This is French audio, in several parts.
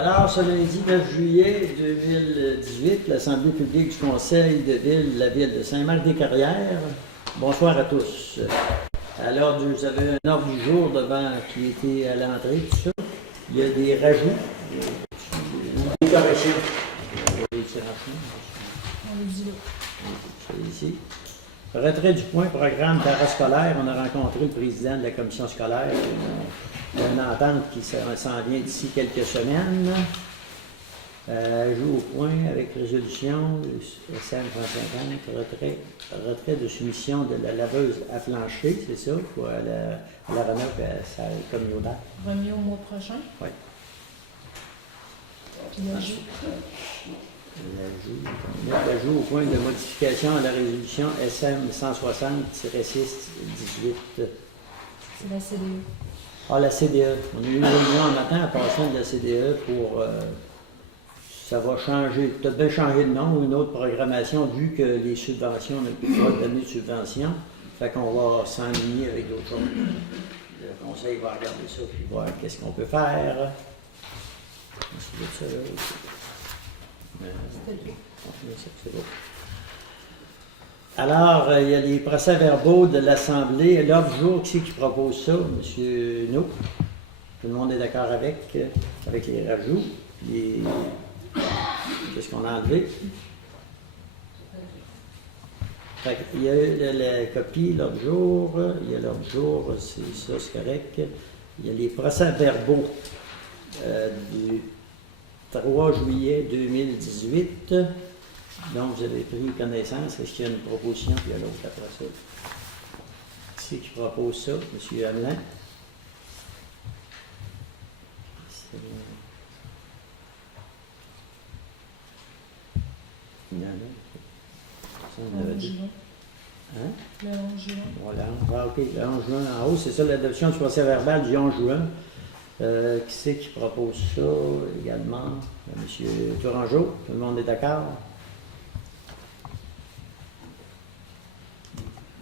Alors, ce lundi 9 juillet 2018, l'Assemblée publique du Conseil de ville de la ville de Saint-Marc-des-Carrières. Bonsoir à tous. Alors, vous avez un ordre du jour devant qui était à l'entrée, tout ça. Il y a des rajouts, des corrections. C'est ici. Retrait du point programme parascolaire. On a rencontré le président de la commission scolaire. Il y a une entente qui s'en vient d'ici quelques semaines. Ajout au point avec résolution SM 150, retrait de soumission de la laveuse à plancher, c'est ça, pour la remettre à sa communautaire. Remis au mois prochain. Oui. Puis l'ajout. L'ajout au point de modification à la résolution SM 160-6-18. C'est la CDE. Ah, la CDE. On a eu une réunion en matin en passant de la CDE pour... ça va changer, peut-être bien changer de nom ou une autre programmation vu que les subventions, on n'a plus le droit de donner de subventions. Fait qu'on va s'enligner avec d'autres choses. Le conseil va regarder ça puis voir qu'est-ce qu'on peut faire. C'est ça, là. C'est beau. Alors, il y a les procès-verbaux de l'Assemblée. L'ordre du jour, qui c'est qui propose ça? M. No. Tout le monde est d'accord avec les rajouts. Qu'est-ce qu'on a enlevé? Fait il y a la copie, l'ordre du jour. Il y a l'ordre du jour, c'est ça, c'est correct. Il y a les procès-verbaux du 3 juillet 2018. Donc, vous avez pris connaissance. Est-ce qu'il y a une proposition? Puis il y a l'autre après ça. Qui c'est qui propose ça? M. Hamelin. Il y en a. Ça, on avait dit. Hein? Le 11 juin. Voilà. Ah, OK. Le 11 juin en haut, c'est ça, l'adoption du procès verbal du 11 juin. Qui c'est qui propose ça également? M. Tourangeau. Tout le monde est d'accord?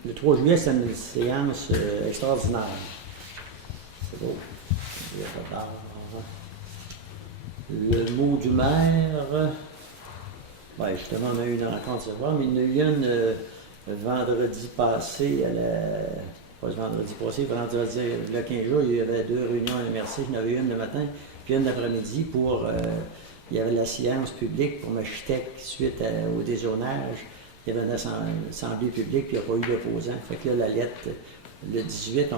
Le 3 juillet, c'est une séance extraordinaire. C'est beau. Le mot du maire. Oui, justement, on a eu une rencontre ce soir, mais il y en a eu une vendredi passé, pas le vendredi passé, vendredi, il y a 15 jours, il y avait 2 réunions à l'MRC, il y en avait une le matin, puis une l'après-midi pour, il y avait la séance publique pour Machitec suite au dézonage. Il y avait une assemblée publique, puis il n'y a pas eu d'opposant. Fait que là, la lettre, le 18,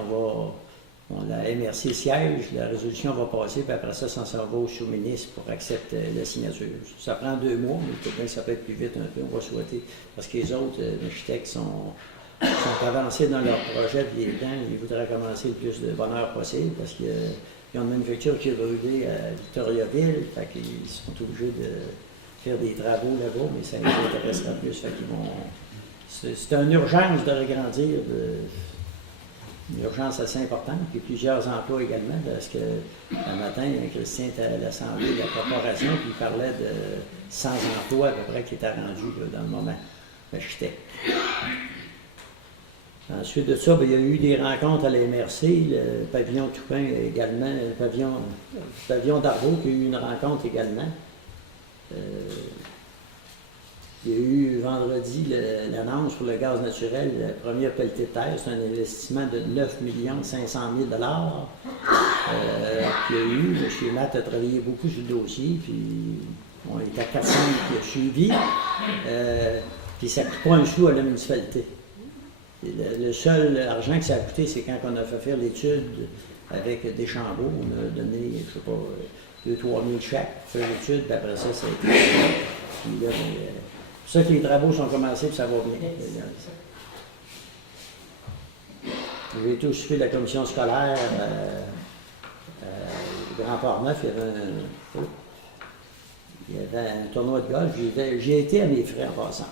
la MRC siège, la résolution va passer, puis après ça, ça s'en va au sous-ministre pour accepter la signature. Ça prend 2 mois, mais peut-être que ça peut être plus vite un peu, on va souhaiter. Parce que les autres, architectes sont avancés dans leur projet, puis les temps, ils voudraient commencer le plus de bonheur possible, parce qu'ils ont une manufacture qui est brûlée à Victoriaville, fait qu'ils sont obligés de faire des travaux là-bas, mais ça les intéressera plus. Fait qu'ils vont... C'est une urgence de regrandir, une urgence assez importante, puis plusieurs emplois également, parce que un matin, Christian était à l'Assemblée de la Corporation, puis il parlait de 100 emplois à peu près qui étaient rendus là, dans le moment. J'étais. Ensuite de ça, il y a eu des rencontres à la MRC, le pavillon Toupin également, le pavillon d'Arvaux qui a eu une rencontre également. Il y a eu vendredi l'annonce pour le gaz naturel, la première pelletée de terre, c'est un investissement de 9 500 000 $. Qu'il y a eu, M. Matt a travaillé beaucoup sur le dossier, puis on est à 400 qui a suivi, puis ça ne coûte pas un sou à la municipalité. Le seul argent que ça a coûté, c'est quand on a fait faire l'étude avec des chambeaux, on a donné, je ne sais pas, 2 000 à 3 000 chaque pour faire l'étude, puis après ça, ça a été fait. Puis là, c'est pour ça que les travaux sont commencés, puis ça va bien. J'ai été au souper de la commission scolaire au Grand Port-Neuf, il y avait un tournoi de golf, j'ai été à mes frais en passant.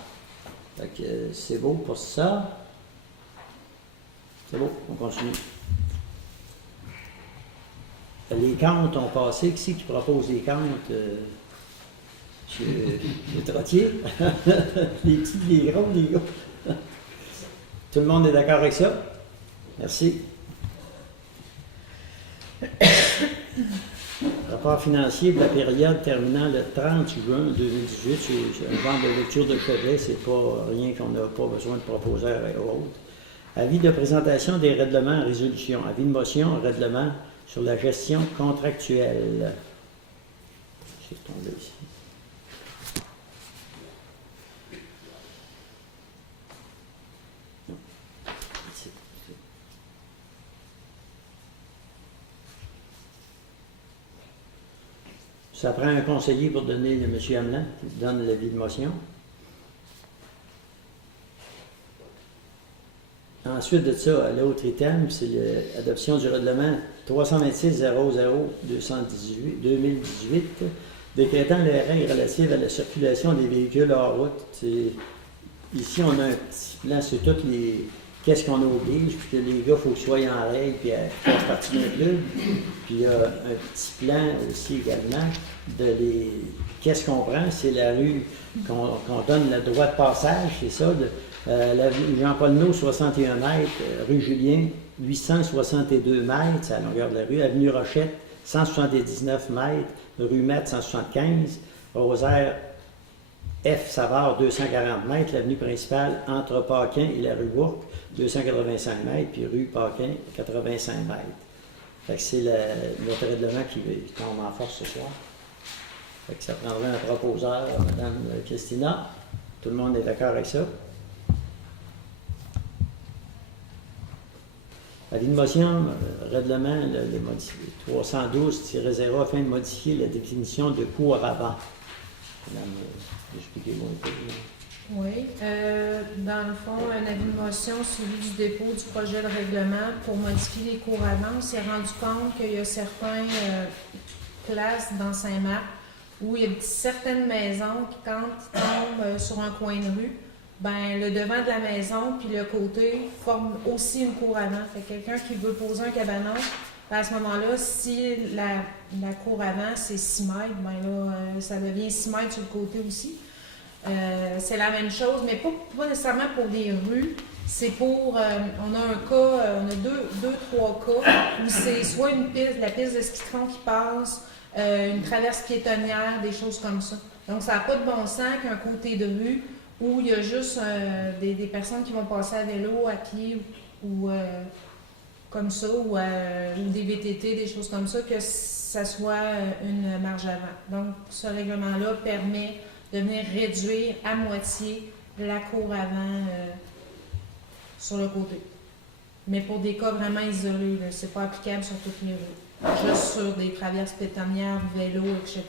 Fait que c'est beau pour ça. C'est beau, on continue. Les comptes ont passé. Qui c'est qui propose les comptes? Le trottier. Les petits, les gros, les gars. Tout le monde est d'accord avec ça? Merci. Rapport financier de la période terminant le 30 juin 2018. C'est un genre de lecture de chevet, c'est pas rien qu'on n'a pas besoin de proposer et autres. Avis de présentation des règlements en résolution. Avis de motion en règlement sur la gestion contractuelle. C'est tombé ici. Ça prend un conseiller pour donner le M. Hamelin qui donne l'avis de motion. Ensuite de ça, l'autre item, c'est l'adoption du règlement 326-00-218, décrétant les règles relatives à la circulation des véhicules hors route. Ici, on a un petit plan sur toutes les... Qu'est-ce qu'on oblige, puis que les gars, il faut qu'ils soient en règle, puis qu'ils fassent partie d'un club. Puis il y a un petit plan aussi également de les... Qu'est-ce qu'on prend? C'est la rue qu'on donne le droit de passage, c'est ça, l'avenue Jean-Paul 61 mètres, rue Julien, 862 mètres, c'est à la longueur de la rue, avenue Rochette, 179 mètres, rue Metz, 175, Rosaire, F. Savard, 240 mètres, l'avenue principale entre Paquin et la rue Bourque, 285 mètres, puis rue Paquin, 85 mètres. Fait que c'est notre règlement qui tombe en force ce soir. Fait que ça prendrait un proposeur, Mme Christina. Tout le monde est d'accord avec ça? Avis de motion, règlement, le 312-0 afin de modifier la définition de coût à rabat. Madame, expliquez-moi un peu. Oui. Dans le fond, un avis de motion suivi du dépôt du projet de règlement pour modifier les cours avant. On s'est rendu compte qu'il y a certaines places dans Saint-Marc où il y a certaines maisons qui, quand ils tombent sur un coin de rue, ben le devant de la maison puis le côté forme aussi une cour avant. Fait que quelqu'un qui veut poser un cabanon, ben à ce moment-là, si la cour avant c'est 6 mètres, ben là, ça devient 6 mètres sur le côté aussi. C'est la même chose, mais pas nécessairement pour les rues. C'est pour, on a un cas, on a deux, trois cas où c'est soit une piste, la piste de ski-tron qui passe, une traverse piétonnière, des choses comme ça. Donc ça n'a pas de bon sens qu'un côté de rue où il y a juste des personnes qui vont passer à vélo, à pied ou comme ça, ou des VTT, des choses comme ça, que ça soit une marge avant. Donc ce règlement-là permet de venir réduire à moitié la cour avant sur le côté. Mais pour des cas vraiment isolés, ce n'est pas applicable sur toutes les rues. Juste sur des traverses pétonnières, vélos, etc.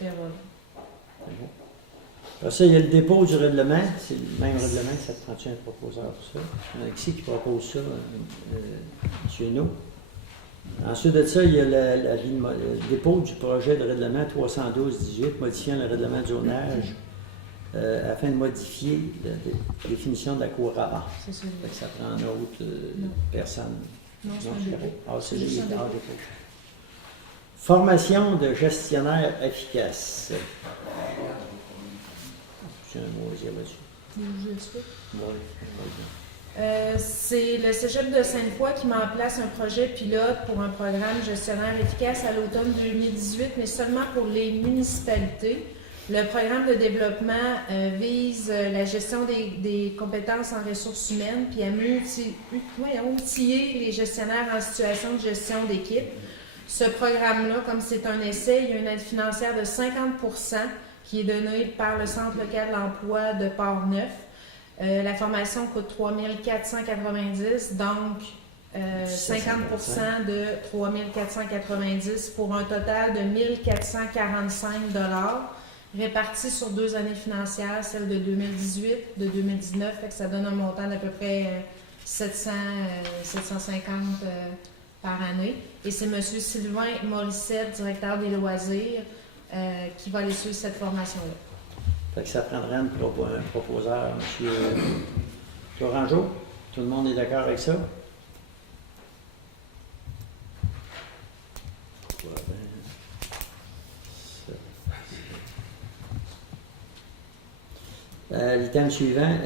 Après ça, il y a le dépôt du règlement. C'est le même règlement, ça te prend-tu un proposeur pour ça? Qui propose ça? M. Hainaut. Ensuite de ça, il y a le dépôt du projet de règlement 312-18, modifiant le règlement du zonage afin de modifier la définition de la cour rabat. C'est celui. Ça prend une autre personne. Non, c'est un dépôt. C'est juste un dépôt. dépôt. Formation de gestionnaire efficace. C'est un mot à dire là-dessus. Je le sais. Oui. C'est le Cégep de Sainte-Foy qui met en place un projet pilote pour un programme gestionnaire efficace à l'automne 2018, mais seulement pour les municipalités. Le programme de développement vise la gestion des compétences en ressources humaines, puis à outiller les gestionnaires en situation de gestion d'équipe. Ce programme-là, comme c'est un essai, il y a une aide financière de 50% qui est donnée par le Centre local de l'emploi de Port-Neuf. La formation coûte 3 490, donc 50% de 3 490 pour un total de 1 445 répartis sur 2 années financières, celle de 2018, de 2019, fait que ça donne un montant d'à peu près 750 par année. Et c'est M. Sylvain Morissette, directeur des loisirs, qui va aller suivre cette formation-là. Fait que ça prendrait un proposeur, M. Tourangeau. Tout le monde est d'accord avec ça? L'item suivant,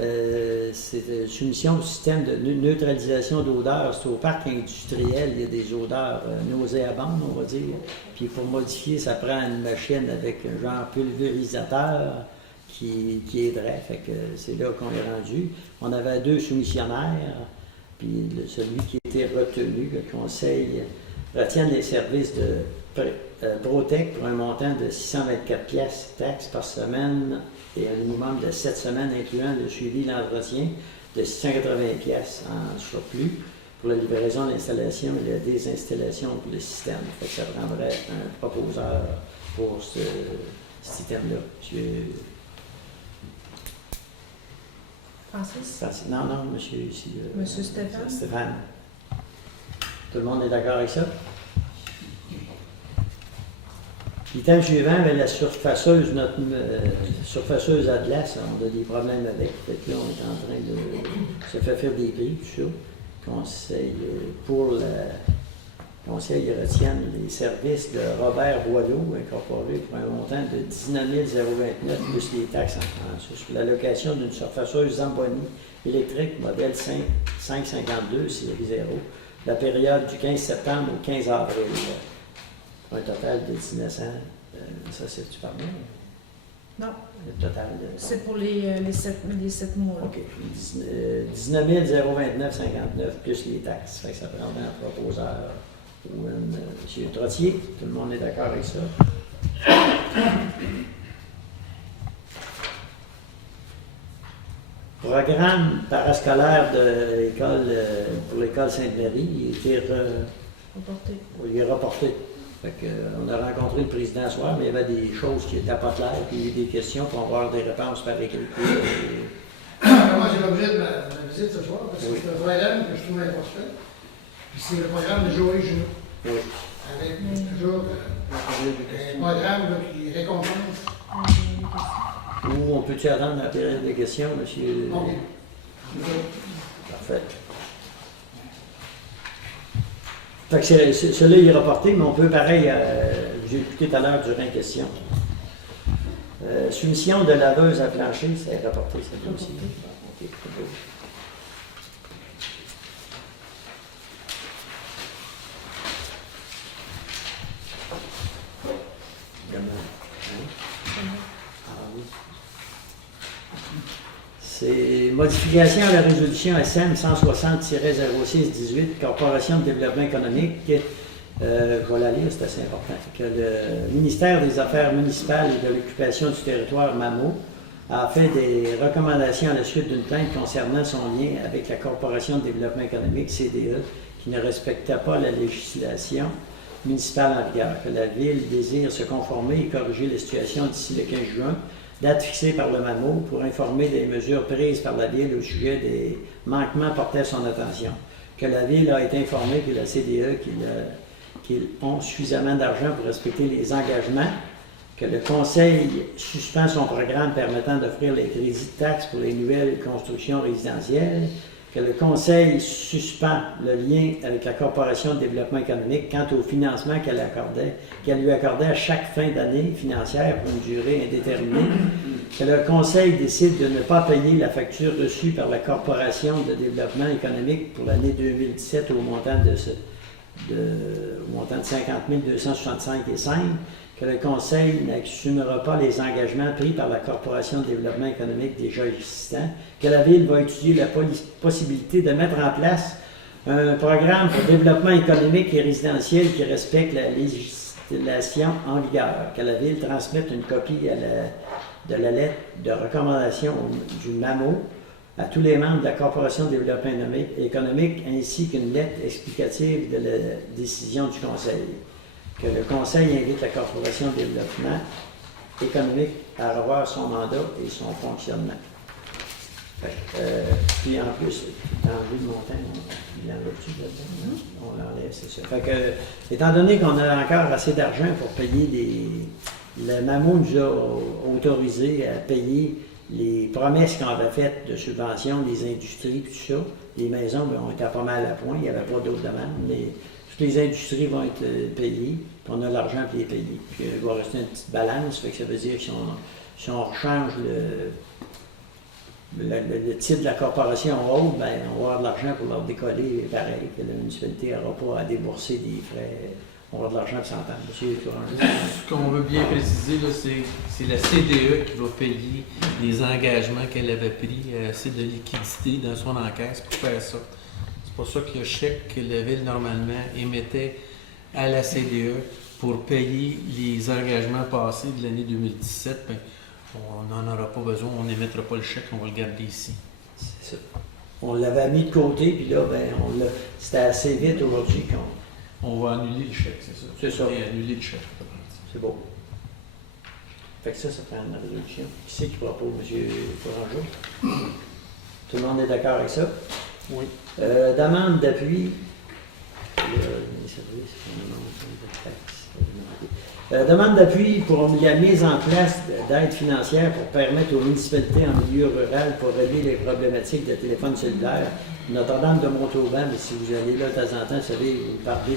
c'est soumission au système de neutralisation d'odeurs. C'est au parc industriel, il y a des odeurs nauséabondes, on va dire. Puis pour modifier, ça prend une machine avec un genre pulvérisateur qui aiderait. Fait que c'est là qu'on est rendu. On avait 2 soumissionnaires, puis celui qui était retenu, le conseil retient les services de Protec pour un montant de 624 pièces taxes par semaine et un minimum de 7 semaines, incluant le suivi et l'entretien de 680 pièces en surplus pour la livraison, l'installation et la désinstallation pour le système. Fait que ça prendrait un proposeur pour cet item-là. Monsieur... Francis? Non, monsieur ici. Monsieur Stéphane? Stéphane. Tout le monde est d'accord avec ça? L'item suivant, la surfaceuse, notre surfaceuse Atlas, on a des problèmes avec. Fait que là, on est en train de se faire des prix, tout ça. Conseil pour le conseil retient les services de Robert Boileau, incorporé pour un montant de 19 029 plus les taxes en France sur la location d'une surfaceuse Zamboni électrique modèle 552 série 0, la période du 15 septembre au 15 avril. Un total de 1900, ça c'est-tu par mois? Non. Le total de... C'est pour les 7 mois. OK. 19 029,59 plus les taxes. Fait que ça prendrait un proposeur ou M. Trottier. Tout le monde est d'accord avec ça? Programme parascolaire de l'école pour l'école Sainte-Marie, il est reporté. Fait que, on a rencontré le président ce soir, mais il y avait des choses qui n'étaient pas claires, puis il y a eu des questions pour avoir des réponses par écrit. Moi, j'ai l'objet de ma visite ce soir, parce que c'est un programme que je trouve important. Puis c'est le programme de Joël Junot. Oui. Avec toujours un programme là, qui récompense. Ou on peut-tu attendre la période de questions, monsieur? OK. Parfait. Fait que celui-là il est reporté, mais on peut, pareil, j'ai écouté tout à l'heure durant la question. Soumission de laveuse à plancher, c'est reporté, ça aussi. OK, c'est beau. C'est modification à la résolution SM 160-06-18, Corporation de développement économique. Je vais la lire, c'est assez important. Que le ministère des Affaires municipales et de l'occupation du territoire MAMO a fait des recommandations à la suite d'une plainte concernant son lien avec la Corporation de développement économique, CDE, qui ne respectait pas la législation municipale en vigueur. Que la Ville désire se conformer et corriger la situation d'ici le 15 juin, date fixée par le MAMO pour informer des mesures prises par la Ville au sujet des manquements portés à son attention. Que la Ville a été informée que la CDE qu'ils ont suffisamment d'argent pour respecter les engagements, que le Conseil suspend son programme permettant d'offrir les crédits de taxes pour les nouvelles constructions résidentielles, que le Conseil suspend le lien avec la Corporation de développement économique quant au financement qu'elle lui accordait à chaque fin d'année financière pour une durée indéterminée, que le Conseil décide de ne pas payer la facture reçue par la Corporation de développement économique pour l'année 2017 au montant de 50 265,5, que le Conseil n'assumera pas les engagements pris par la Corporation de développement économique déjà existants, que la Ville va étudier la possibilité de mettre en place un programme pour développement économique et résidentiel qui respecte la législation en vigueur, que la Ville transmette une copie de la lettre de recommandation du MAMO à tous les membres de la Corporation de développement économique ainsi qu'une lettre explicative de la décision du Conseil. Que le Conseil invite la Corporation de développement économique à revoir son mandat et son fonctionnement. Puis en plus, dans le but de montant, il enlève-tu là-dedans? On l'enlève, c'est ça. Fait que, étant donné qu'on a encore assez d'argent pour payer le MAMO nous a autorisé à payer les promesses qu'on avait faites de subventions, les industries, tout ça. Les maisons, on était pas mal à point, il n'y avait pas d'autres demandes, mais toutes les industries vont être payées, puis on a l'argent pour les payer. Puis il va rester une petite balance, fait que ça veut dire que si on rechange le titre de la corporation haute, ben, on va avoir de l'argent pour leur décoller, pareil, que la municipalité n'aura pas à débourser des frais. On va avoir de l'argent pour s'entendre. Monsieur Tourangeau. Ce qu'on veut bien préciser, là, c'est la CDE qui va payer les engagements qu'elle avait pris assez de liquidité dans son encaisse pour faire ça. C'est pour ça qu'il y a un chèque que la Ville, normalement, émettait à la CDE pour payer les engagements passés de l'année 2017. Ben, on n'en aura pas besoin, on n'émettra pas le chèque, on va le garder ici. C'est ça. On l'avait mis de côté, puis là, ben, c'était assez vite aujourd'hui qu'on. On va annuler le chèque, c'est ça? C'est ça. Et annuler le chèque. C'est beau. Fait que ça prend une résolution. Qui c'est qui propose, M. Tourangeau? Tout le monde est d'accord avec ça? Oui. Demande d'appui. Demande d'appui pour la mise en place d'aide financière pour permettre aux municipalités en milieu rural pour régler les problématiques de téléphone cellulaire. Notre-Dame de Montauban, mais si vous allez là de temps en temps, vous savez, vous parlez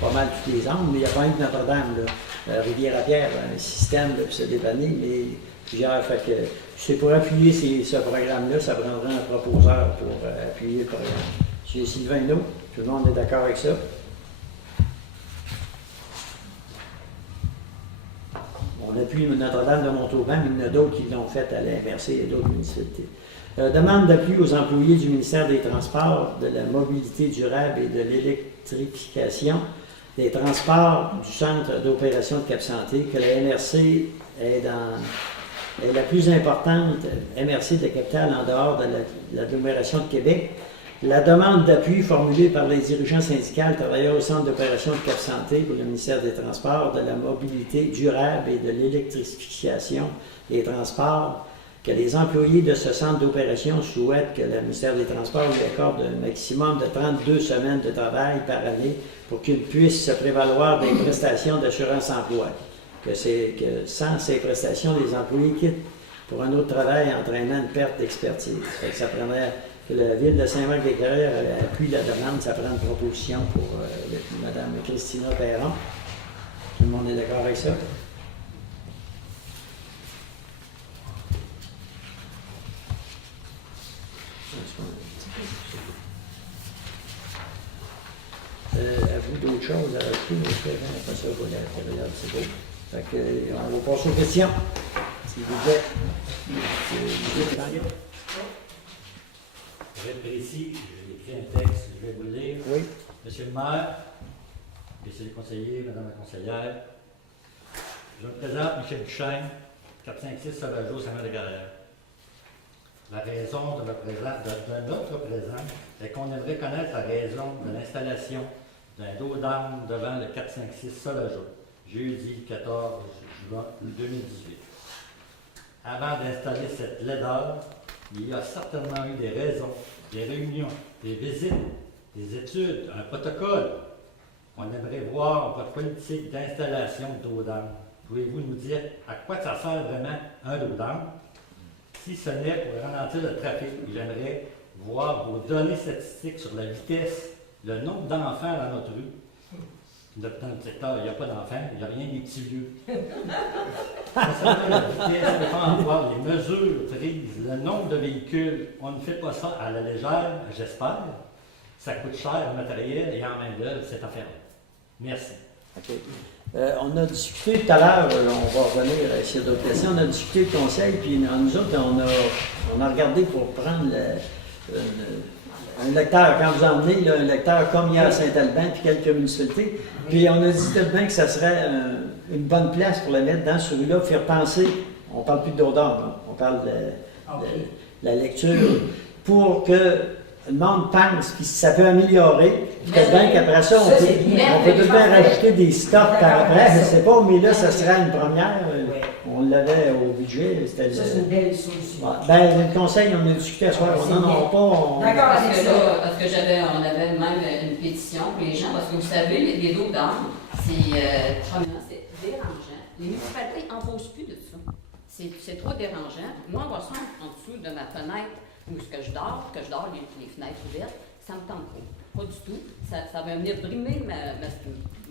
pas mal toutes les angles, mais il n'y a pas rien que Notre-Dame, là. Rivière-à-Pierre, un système là, pour se dépanner, mais plusieurs. Fait que c'est pour appuyer ce programme-là, ça prendra un proposeur pour appuyer le programme. M. Sylvain Naud, tout le monde est d'accord avec ça? On appuie Notre-Dame de Montauban, mais il y en a d'autres qui l'ont fait à la MRC et d'autres municipalités. Demande d'appui aux employés du ministère des Transports, de la mobilité durable et de l'électrification des transports du centre d'opération de Cap-Santé, que la MRC est la plus importante MRC de capitale en dehors de l'agglomération de Québec. La demande d'appui formulée par les dirigeants syndicaux travailleurs au centre d'opération de Cap-Santé pour le ministère des Transports, de la mobilité durable et de l'électrification des transports, que les employés de ce centre d'opération souhaitent que le ministère des Transports lui accorde un maximum de 32 semaines de travail par année pour qu'il puisse se prévaloir des prestations d'assurance-emploi. Que sans ces prestations, les employés quittent pour un autre travail entraînant une perte d'expertise. Ça prendrait que la Ville de Saint-Marc-des-Carrières appuie la demande, ça prend une proposition pour Mme Christina Perron. Tout le monde est d'accord avec ça? Avez-vous d'autres choses à ajouter? Après ça, voilà, la période, c'est beau. Fait que, on va passer aux questions. S'il vous plaît. Je vais être précis, j'ai écrit un texte, je vais vous le lire. Oui. Monsieur le maire, messieurs les conseillers, madame la conseillère, je me présente, Michel Duchesne, 456 Sauvageau, Saint-Marc-des-Carrières. La raison de notre présence est qu'on aimerait connaître la raison de l'installation d'un dos d'armes devant le 456 Sauvageau, jeudi 14 juin 2018. Avant d'installer cette laideur, il y a certainement eu des raisons, des réunions, des visites, des études, un protocole. On aimerait voir votre politique d'installation de dos d'armes. Pouvez-vous nous dire à quoi ça sert vraiment un dos d'armes? Si ce n'est pour ralentir le trafic, j'aimerais voir vos données statistiques sur la vitesse, le nombre d'enfants dans notre rue. Dans le secteur, il n'y a pas d'enfants, il n'y a rien des petits vieux. Concernant la vitesse, il faut en voir les mesures prises, le nombre de véhicules. On ne fait pas ça à la légère, j'espère. Ça coûte cher en matériel et en main-d'œuvre, cette affaire-là. Merci. OK. On a discuté tout à l'heure, on va revenir s'il y a d'autres questions, on a discuté de conseil, puis nous autres, on a regardé pour prendre un lecteur, quand vous emmenez là, un lecteur comme il y a à Saint-Alban, puis quelques municipalités, puis on a dit tout bien que ça serait une bonne place pour le mettre dans celui-là, pour faire penser, on ne parle plus d'odeur, on parle de la lecture, pour que le monde pense, puis ça peut améliorer. Peut-être bien qu'après ça, on peut tout de bien rajouter des stocks par après. Je ne sais pas, mais là, ça sera une première. On l'avait au budget. Ça, c'est une belle solution. Ben, le conseil, on a discuté à ce soir. On n'en a pas. D'accord, Parce avec que, ça. là, parce que on avait même une pétition pour les gens, parce que vous savez, les dos d'armes, premièrement, c'est dérangeant. Les municipalités n'en posent plus de ça. C'est trop dérangeant. Moi, on va ça en dessous de ma fenêtre où je dors, les fenêtres ouvertes, ça me tente pas du tout. Ça va venir brimer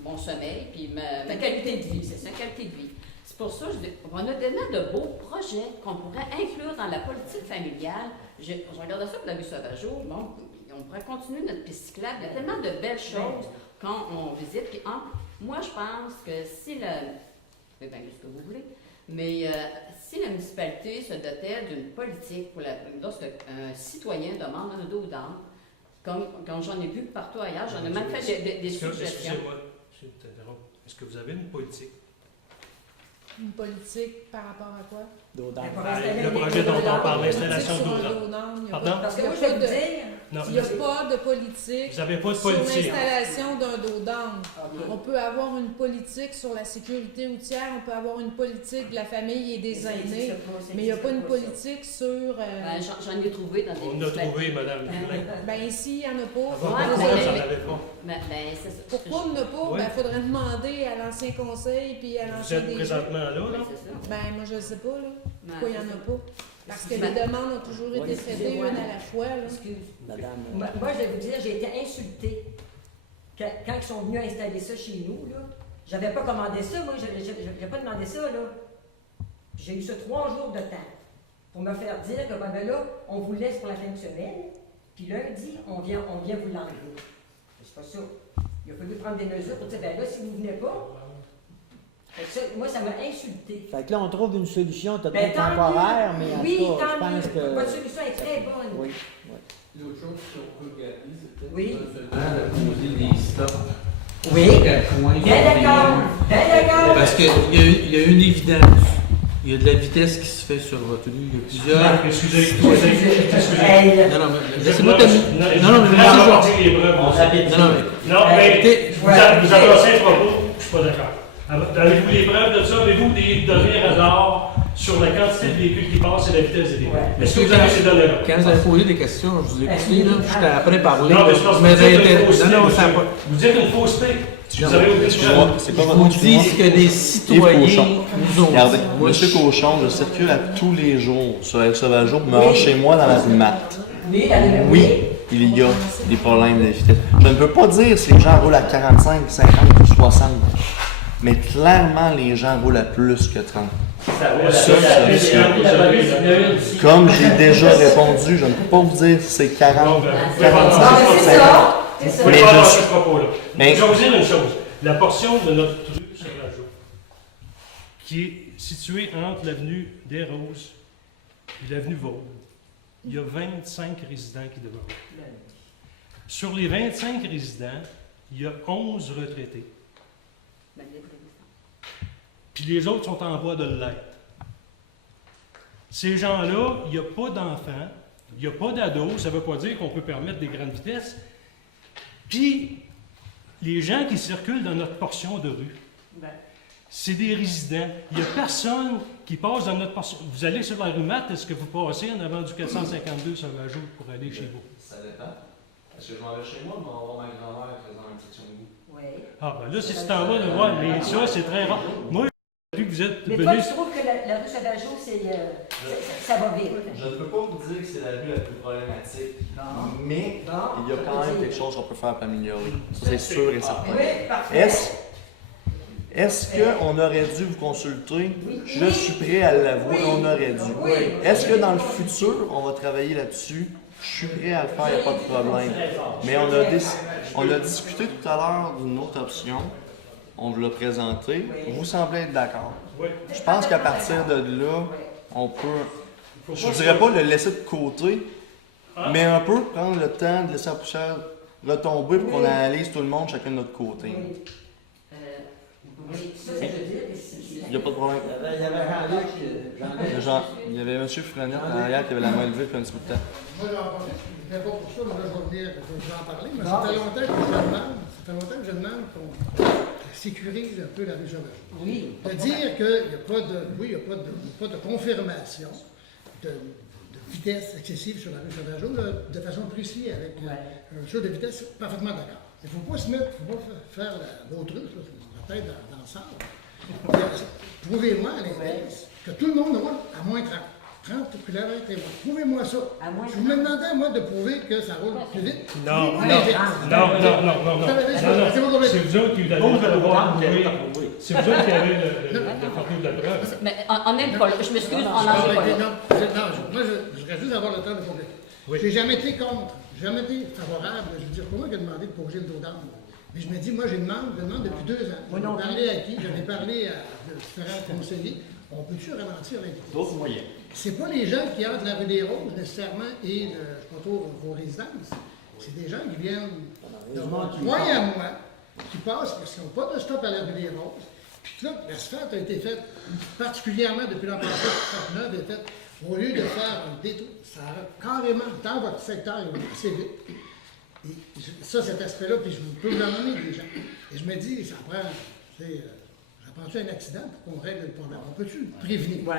mon sommeil, puis ma qualité de vie, c'est ça, qualité de vie. C'est pour ça que on a tellement de beaux projets qu'on pourrait inclure dans la politique familiale. Je regardais ça pour la rue Sauvageau. Bon, on pourrait continuer notre piste cyclable. Il y a tellement de belles choses quand on visite. Puis, moi, je pense que si faites bien ce que vous voulez, mais si la municipalité se dotait d'une politique pour lorsqu'un citoyen demande un dos d'âne, comme j'en ai vu partout ailleurs, j'en ai même fait des suggestions. Excusez-moi, je t'interromps. Est-ce que vous avez une politique? Une politique par rapport à quoi? Dos d'âne. Le projet dont on parle, l'installation Sur de un dos dos d'âne, il y a Pardon? pas- Parce que il y a moi, je vais pas vous de- dire, Non, il n'y a pas de politique vous n'avez pas de sur politique. l'installation d'un dos d'âne. OK. On peut avoir une politique sur la sécurité routière, on peut avoir une politique de la famille et des aînés, mais il n'y a pas une politique sur... Ben, j'en ai trouvé dans des On a municipalités. trouvé, madame. Ben ici, il n'y en a pas. Avant, Ouais, pourquoi mais- ça n'avait pas? Ben, c'est ça. Pourquoi il n'y en a pas? Ouais. Ben, il faudrait demander à l'ancien conseil puis à Vous l'ancien êtes DG. présentement là, Ouais, non? c'est ça. Ben, moi, je ne sais pas, là. Ben, Pourquoi il n'y en c'est a ça. pas? Parce que Ben- les demandes ont toujours été traitées une à la fois, là. excuse. Madame. Moi, je vais vous dire, j'ai été insultée. Quand ils sont venus installer ça chez nous, là, j'avais pas commandé ça, moi, j'ai pas demandé ça, là. J'ai eu ça 3 jours de temps pour me faire dire que, ben là, on vous laisse pour la fin de semaine, puis lundi, on vient vous l'enlever. C'est pas ça. Il a fallu prendre des mesures pour dire, ben là, si vous venez pas, fait que ça, moi, ça m'a insulté. Fait que là, on trouve une solution Ben, peut-être tant temporaire, mieux. mais en Oui, tout cas, je tant mieux. pense que... Votre solution est très bonne. Oui. L'autre chose qu'on peut regarder, c'est peut-être Oui. De poser des stops. Oui. Bien d'accord. Bien d'accord. Parce qu'il y a une évidence. Il y a de la vitesse qui se fait sur votre rue. Il y a plusieurs. Excusez. Hey, Non, mais laissez-moi terminer. Non, mais laissez-moi laissez-moi. partir les preuves. On s'habite. Non, mais. Non, mais Écoutez, vous avancez un propos, je suis pas d'accord. Avez-vous les preuves de ça? Avez-vous des données hasard sur la quantité de véhicules qui passent et la vitesse des véhicules? Ouais. Est-ce que vous avez ces données-là? Quand vous avez posé des questions, je vous ai écouté, là, j'étais après parler. Non, mais c'est parce que mais vous dites une non, fausseté, non, ça a monsieur. pas. Vous dites une fausseté. Non, Vous avez aucune Excusez-moi, preuve. c'est Je pas vous votre dis ce que des citoyens Cochon. nous ont Regardez, dit. Moi, Monsieur Cochon, je circule à tous les jours sur la rue Sauvageau pour me rendre chez moi dans la rue Matte. oui, Oui, il y a des problèmes de vitesse. Je ne peux pas dire si les gens roulent à 45, 50 ou 60, mais clairement, les gens roulent à plus que 30. Comme j'ai déjà répondu, je ne peux pas vous dire si c'est 40, Non, 45, mais c'est 50. ça. C'est ça. Vous Mais pouvez pas je avoir suis- ce propos-là. Mais- Je vais vous dire une chose. La portion de notre rue Sauvageau, qui est située entre l'avenue des Roses et l'avenue Vaud, il y a 25 résidents qui demeurent. Sur les 25 résidents, il y a 11 retraités. Ben, Puis les autres sont en voie de l'être. Ces gens-là, il n'y a pas d'enfants, il n'y a pas d'ados, ça ne veut pas dire qu'on peut permettre des grandes vitesses. Puis, les gens qui circulent dans notre portion de rue, c'est des résidents. Il n'y a personne qui passe dans notre portion. Vous allez sur la rue Matte, est-ce que vous passez en avant du 452 Sauvageau pour aller chez vous? Ça dépend. Est-ce que je m'en vais chez moi, mais on va voir ma grand-mère faisant une section de goût. Oui. Ah, ben là, si c'est en bas de moi, mais ça, c'est très rare. Moi, depuis que vous êtes Mais toi, venu. tu trouves que la rue Sauvageau, ça va vite. Je ne peux pas vous dire que c'est la rue la plus problématique, Non. mais Bon, il y a quand même quelque chose qu'on peut faire pour améliorer. C'est sûr et certain. Oui, parfait. Est-ce qu'on aurait dû vous consulter? Oui. Je suis prêt à l'avouer, Oui. on aurait dû. Oui. Est-ce que dans le futur, on va travailler là-dessus? Je suis prêt à le faire, il n'y a pas de problème. Mais on a discuté tout à l'heure d'une autre option. On vous l'a présenté. Vous semblez être d'accord. Oui. Je pense qu'à partir de là, on peut, je ne dirais pas le laisser de côté, mais un peu prendre le temps de laisser la poussière retomber pour qu'on analyse tout le monde chacun de notre côté. Oui. Ça, je veux dire, Il n'y a pas de problème. Il y avait Jean-Luc. Il y avait M. Frenette derrière qui avait la main levée depuis un petit bout de temps. Moi, j'en parlais, je ne pas pour ça, mais là, je vais venir, je vais en parler. Mais ça fait longtemps que je demande qu'on sécurise un peu la rue Sauvageau. oui. C'est-à-dire qu'il n'y a pas de, oui, il y a pas de confirmation de vitesse excessive sur la rue Sauvageau, là, de façon précise, avec un jeu de vitesse parfaitement d'accord. Il ne faut pas se mettre, il ne faut pas faire l'autruche, la tête dans le sable. Prouvez-moi à l'inverse que tout le monde roule à moins 30. 30 puis l'arrêt est moins. Prouvez-moi ça. À moins Si vous me demandez à moi de prouver que ça roule plus vite, Non, prouvez-moi non, l'inverse. non, non, non, non, non. C'est C'est vous autres qui vous avez le devoir de prouver. C'est vous autres qui avez le fardeau de la preuve. Mais on n'aime pas. Je m'excuse, on n'en Non, est pas là. moi, je voudrais juste avoir le temps de compléter. Oui. J'ai jamais été contre, jamais été favorable. Je veux dire, pour moi qui a demandé de poser le dos d'âne. Mais je me dis, moi, je demande depuis 2 ans. Moi non J'en ai parlé à qui? J'en ai parlé à différents conseillers. On peut-tu ralentir la vitesse? D'autres moyens. C'est pas les gens qui entrent de la rue des Roses, nécessairement, et je contourne vos résidences. C'est des gens qui viennent de mois à mois, qui passent parce qu'ils n'ont pas de stop à la rue des Roses. Puis là, l'asphalte a été faite, particulièrement depuis l'an passé, l'asphalte neuve est faite, au lieu de faire un détour, ça a carrément, dans votre secteur, il va assez vite. Et ça, cet aspect-là, puis je peux vous en nommer des gens. Et je me dis, ça prend, ça prend-tu un accident pour qu'on règle le problème? On peut-tu prévenir? Ouais.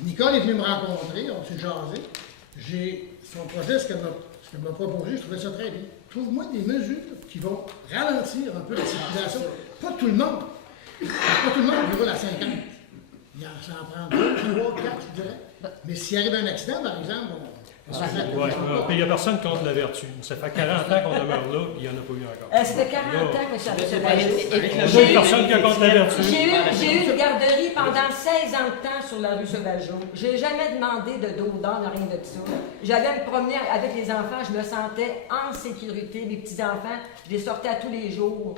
Nicole est venue me rencontrer, on s'est jasé. Son projet, ce qu'elle m'a proposé, je trouvais ça très bien. Trouve-moi des mesures qui vont ralentir un peu la circulation. Pas tout le monde. Pas tout le monde qui roule à 50. Ça en prend 2, 3, 4, je dirais. Mais s'il arrive un accident, par exemple, Ouais, puis il n'y a personne contre la vertu. Ça fait 40 ans qu'on demeure là, puis il n'y en a pas eu encore. C'était 40 ans que ça Il n'y a personne qui a contre la vertu. J'ai eu une garderie pendant 16 ans de temps sur la rue Sauvageau. J'ai jamais demandé de dos d'âne, rien de ça. J'allais me promener avec les enfants, je me sentais en sécurité. Mes petits-enfants, je les sortais à tous les jours.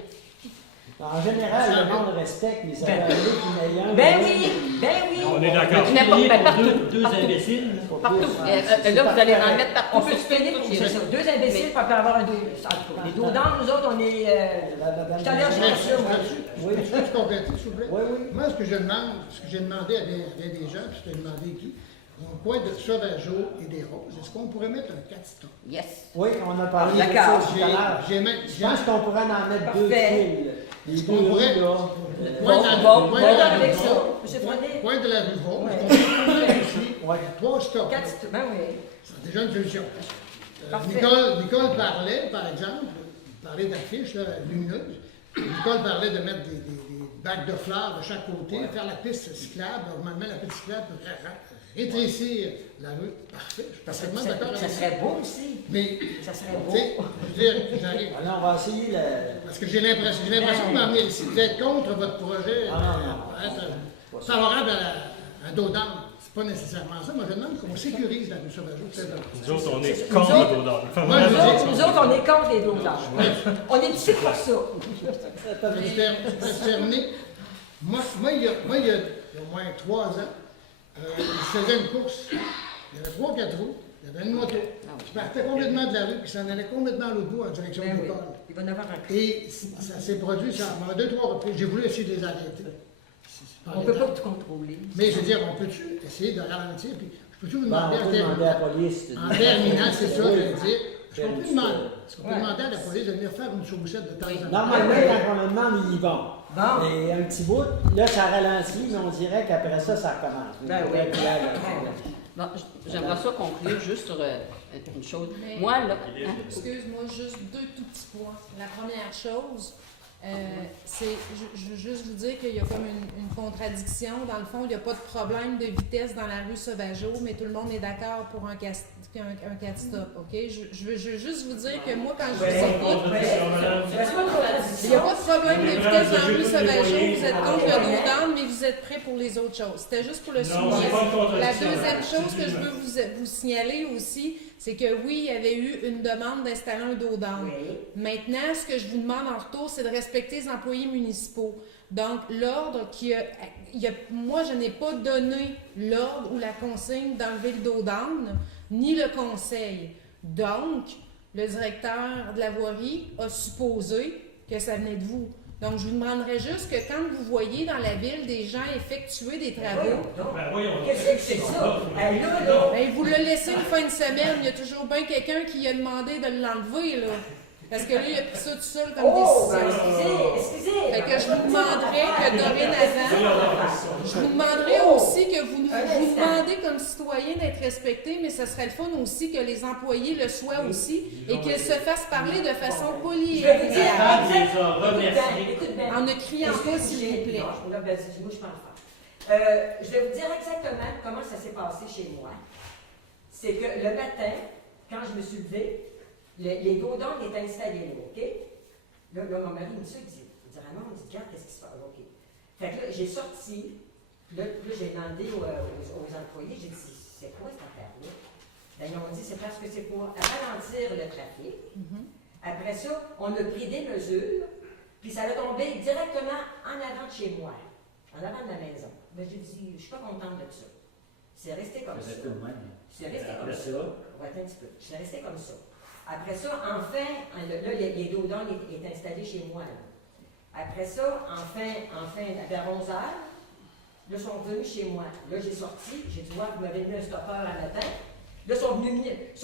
En général, le monde respecte les salariés qui n'ayant. Ben oui! On est d'accord. N'importe partout. Deux imbéciles. Partout. Là, vous allez en mettre On partout. peut se payer pour ça. 2 imbéciles pour avoir un dos. Les dos d'âne, nous autres, on est. Je suis allergique à ça, moi. Oui, je peux compléter, s'il vous plaît? Oui, oui. Moi, ce que j'ai demandé à des gens, puis je t'ai demandé qui, au coin de Sauvageau et des Roses, est-ce qu'on pourrait mettre un 4 stop? Yes. Oui, on a parlé de ça D'accord. tout à l'heure. Je pense qu'on pourrait en mettre 2 Parfait. fils. Les On deux pourrait- rues, là. Point de la Bon, point de la avec rue ça. Rose, Monsieur Frenet? point de la rue Rose, Ouais. on pourrait mettre ici Ouais. 3 stops. 4 stop. Ben oui. C'est déjà une solution. Parfait. Nicole parlait, par exemple, parlait d'affiches là, lumineuses. Nicole parlait de mettre des bacs de fleurs de chaque côté, faire la piste cyclable. Normalement, la piste cyclable peut rétrécir la rue. Parfait, je suis parfaitement d'accord avec Ça serait beau aussi. Mais, Ça serait tu beau. sais, je veux dire, j'arrive. Alors, on va essayer le. Parce que j'ai l'impression de m'emmener ici. Vous êtes contre votre projet, être favorable à un dos d'âne. C'est pas nécessairement ça. Moi, je demande qu'on sécurise la rue Sauvageau. Nous autres, on est contre le dos d'âne. Enfin, Moi, je Nous veux autres, dire- nous autres, on est contre les dos d'âne. On est ici pour ça. Je peux terminer. Moi, il y a au moins 3 ans, je faisais une course. Il y avait 3-4 roues. Il y avait une moto. Je partais complètement de la rue, puis ça en allait complètement à l'autre bout en direction Ben de oui. l'école. Il va en avoir un. Et ça s'est produit, ça, à 2-3 reprises. J'ai voulu essayer de les arrêter. On ne peut pas tout contrôler. Mais je veux dire, on peut-tu essayer de ralentir? Puis, je peux-tu vous Ben, demander on peut demander à la police. en terminant, c'est ça, je Oui. veux dire. Est-ce qu'on peut Ouais. demander à la police de venir faire une chaussette de temps en temps? Normalement, quand on le demande, ils y vont. Bon. Et un petit bout, là, ça ralentit, mais on dirait qu'après ça, ça recommence. Ben oui. Bon, j'aimerais ça conclure juste sur une chose. Mais- Moi, là, hein, Excuse-moi, juste 2 tout petits points. La première chose, c'est, je veux juste vous dire qu'il y a comme une contradiction. Dans le fond, il n'y a pas de problème de vitesse dans la rue Sauvageau, mais tout le monde est d'accord pour un 4 stop, OK? Je veux juste vous dire que moi, quand je vous écoute, il n'y a pas de problème de vitesse dans la rue Sauvageau, vous êtes contre le dos d'âne, mais vous êtes prêts pour les autres choses. C'était juste pour le souligner. La deuxième chose que je veux vous signaler aussi, c'est que oui, il y avait eu une demande d'installer un dos d'âne. Oui. Maintenant, ce que je vous demande en retour, c'est de respecter les employés municipaux. Donc, l'ordre moi, je n'ai pas donné l'ordre ou la consigne d'enlever le dos d'âne, ni le conseil. Donc, le directeur de la voirie a supposé que ça venait de vous. Donc, je vous demanderais juste que quand vous voyez dans la ville des gens effectuer des travaux, Qu'est-ce que c'est ça? Là. ben, vous le laissez une fin de semaine, il y a toujours bien quelqu'un qui a demandé de l'enlever, là. Parce que là, il a pris ça tout seul comme Oh, ben, décision. excusez. Fait que je vous demanderais que dorénavant, je vous demanderais aussi que vous demandez comme citoyen d'être respecté, mais ce serait le fun aussi que les employés le soient aussi et qu'ils se fassent parler de façon polie Je et vais vous dire, agréable. écoute bien. En ne criant pas, s'il vous plaît. Non, là, ben, moi, je peux en faire. Je vais vous dire exactement comment ça s'est passé chez moi. C'est que le matin, quand je me suis levée, les godons étaient installés là, OK? Là, mon mari me dit ça, il dit Ramon, il dit, regarde, qu'est-ce qui se passe? OK. Fait que là, j'ai sorti, puis là, j'ai demandé aux employés, j'ai dit, c'est quoi cette affaire-là? Ben, ils ont dit, c'est parce que c'est pour ralentir le trafic. Après ça, on a pris des mesures, puis ça a tombé directement en avant de chez moi, en avant de la maison. Ben, j'ai dit, je suis pas contente de ça. C'est resté comme ça. C'est resté comme ça. On va attendre un petit peu. C'est resté comme ça. Après ça, enfin, là, les dodons est installé chez moi. Là. Après ça, enfin, vers 11h, là, ils sont venus chez moi. Là, j'ai sorti, j'ai dit, vous m'avez mis un stoppeur à matin. Là, ils sont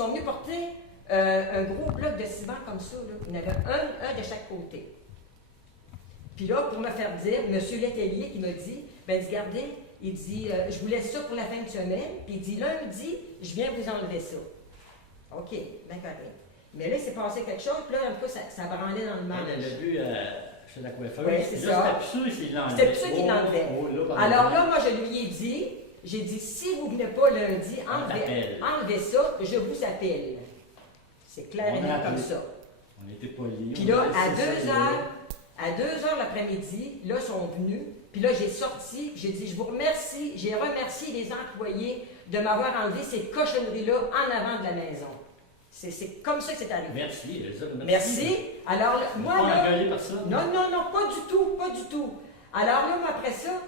venus porter un gros bloc de ciment comme ça. Là. Il y en avait un de chaque côté. Puis là, pour me faire dire, M. Letellier qui me dit, regardez, il dit, je vous laisse ça pour la fin de semaine, puis il dit, lundi, je viens vous enlever ça. OK, bien correct. Mais là, il s'est passé quelque chose, puis là, un peu, ça branlait dans le manche. Elle l'a vu chez la coiffeuse. Oui, c'est ça. C'était plus ça qu'il l'enlevait. Alors là, moi, je lui ai dit, j'ai dit, si vous ne venez pas lundi, enlevez ça, je vous appelle. C'est clair et net comme ça. On était polis. Puis là, à 2h l'après-midi, là, ils sont venus. Puis là, j'ai sorti, j'ai dit, je vous remercie, j'ai remercié les employés de m'avoir enlevé ces cochonneries-là en avant de la maison. C'est comme ça que c'est arrivé. Merci, Elisabeth. Merci. Alors, moi, là... personne. Non, pas du tout. Alors là, moi, après ça,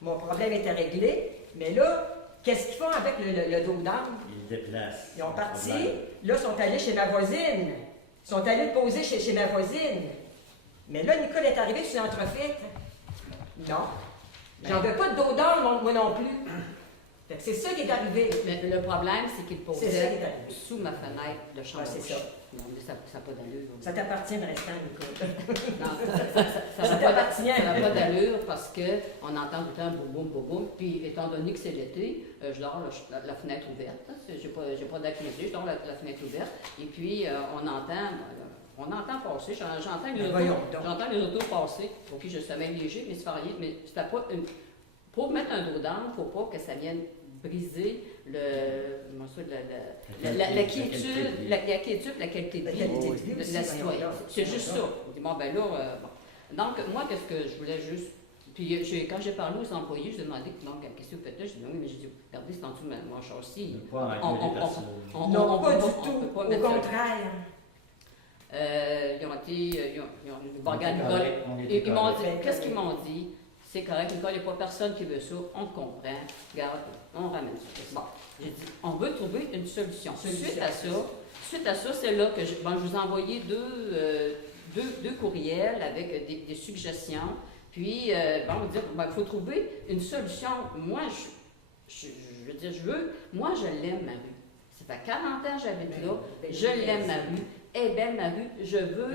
mon problème était réglé, mais là, qu'est-ce qu'ils font avec le dos d'âme? Ils déplacent. Ils ont parti, là, ils sont allés chez ma voisine. Ils sont allés poser chez ma voisine. Mais là, Nicole est arrivée sur l'entrefaite. Non. J'en veux pas de dos d'âme, moi non plus. Fait que c'est ça qui est arrivé. Mais le problème, c'est qu'il C'est ça posait qui est arrivé. sous ma fenêtre de chambre. Ouais, c'est ça. Non, mais ça n'a pas d'allure. Ça t'appartient de restant, Nicole. Non, Ça ça t'appartient. n'a pas d'allure parce qu'on entend tout le temps boum, boum, boum. Puis, étant donné que c'est l'été, je dors la fenêtre ouverte. J'ai pas d'activité, je dors la fenêtre ouverte. Et puis, on entend passer, j'entends les autos passer. Ok, je sommeille léger, mais c'est pas rien. Mais c'était pas une... Pour mettre un dos d'âne, il ne faut pas que ça vienne briser la quiétude, la qualité de vie de la citoyenne. C'est juste ça. On dit, bon, ben là, Donc, moi, qu'est-ce que je voulais juste... Puis, quand j'ai parlé aux employés, je lui ai demandé, donc, qu'est-ce que vous faites là? Je dis, oui, mais j'ai dit, regardez, c'est en dessous de mon châssis. Non, pas du tout. Au contraire. Ils m'ont dit, qu'est-ce qu'ils m'ont dit? C'est correct, Nicole, il n'y a pas personne qui veut ça, on te comprend. Regarde, on ramène ça. Bon, j'ai dit, on veut trouver une solution. Suite à ça, c'est là que je vous ai envoyé deux courriels avec des suggestions. Puis, on va dire, il faut trouver une solution. Moi, moi, je l'aime, ma rue. Ça fait 40 ans que j'habite là, je l'aime, ma rue. Eh bien, ma rue, je veux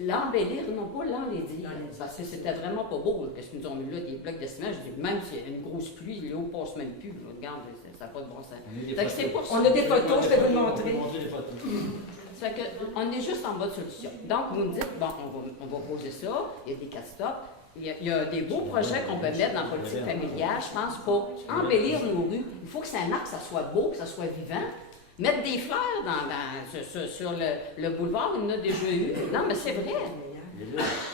l'embellir, non pas l'enlaidir. Parce que c'était vraiment pas beau, qu'est-ce qu'ils nous ont mis là, des blocs de ciment. Je dis, même s'il y a une grosse pluie, l'eau passe même plus. Là, regarde, ça n'a pas de bon sens. On a des photos, je vais vous montrer. Fait que, on est juste en mode solution. Donc, vous me dites, bon, on va poser ça, il y a des casse-tops. Il y a des beaux projets qu'on peut mettre dans la politique familiale, je pense, pour embellir nos rues. Il faut que Saint-Marc, ça soit beau, que ça soit vivant. Mettre des fleurs sur le boulevard, il y en a déjà eu. Non, mais c'est vrai.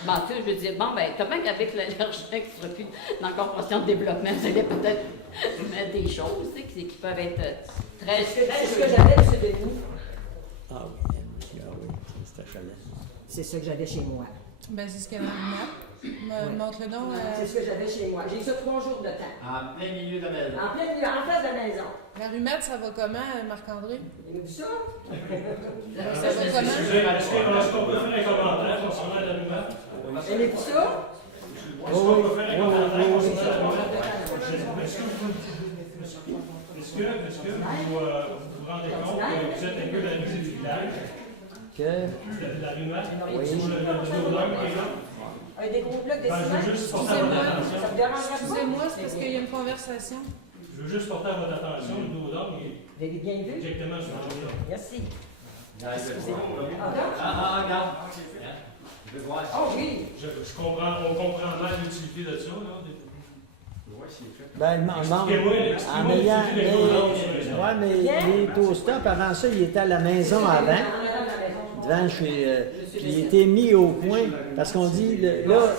Bon, tu sais, je veux dire, t'as bien qu'avec l'argent qui ne sera plus dans la corporation de développement, vous allez peut-être mettre des choses, tu sais, qui peuvent être très... C'est ce que j'avais, M. Denis. Ah oui, c'était chalet. C'est ce que j'avais chez moi. Ben, c'est ce qu'elle m'a montre le nom. C'est ce que j'avais chez moi. J'ai eu ça 3 jours de temps. En plein milieu de la maison. En plein milieu, en face de la maison. La rumette, ça va comment, Marc-André? Vous avez vu ça? Ça va comment? Est-ce qu'on peut faire un commentaire concernant la rumeur? Vous avez vu ça? Est-ce qu'on peut faire un commentaire concernant la rumeur? Est-ce que vous vous rendez compte que vous êtes un peu dans la visite du village? La rumeur? Sur le dos d'homme qui est là? Avec des gros blocs de ciment. Excusez-moi, c'est parce qu'il y a une conversation. Je veux juste porter à votre attention le dos d'homme qui Vous avez bien vu? est directement sur le dos. Merci. Regarde. Je veux voir. Oh oui! On comprend mal l'utilité de ça, là. Ben, en ayant. Mais les toasters, avant ça, il était à la maison avant. Devant chez. Puis il était mis au point. Parce qu'on dit, là,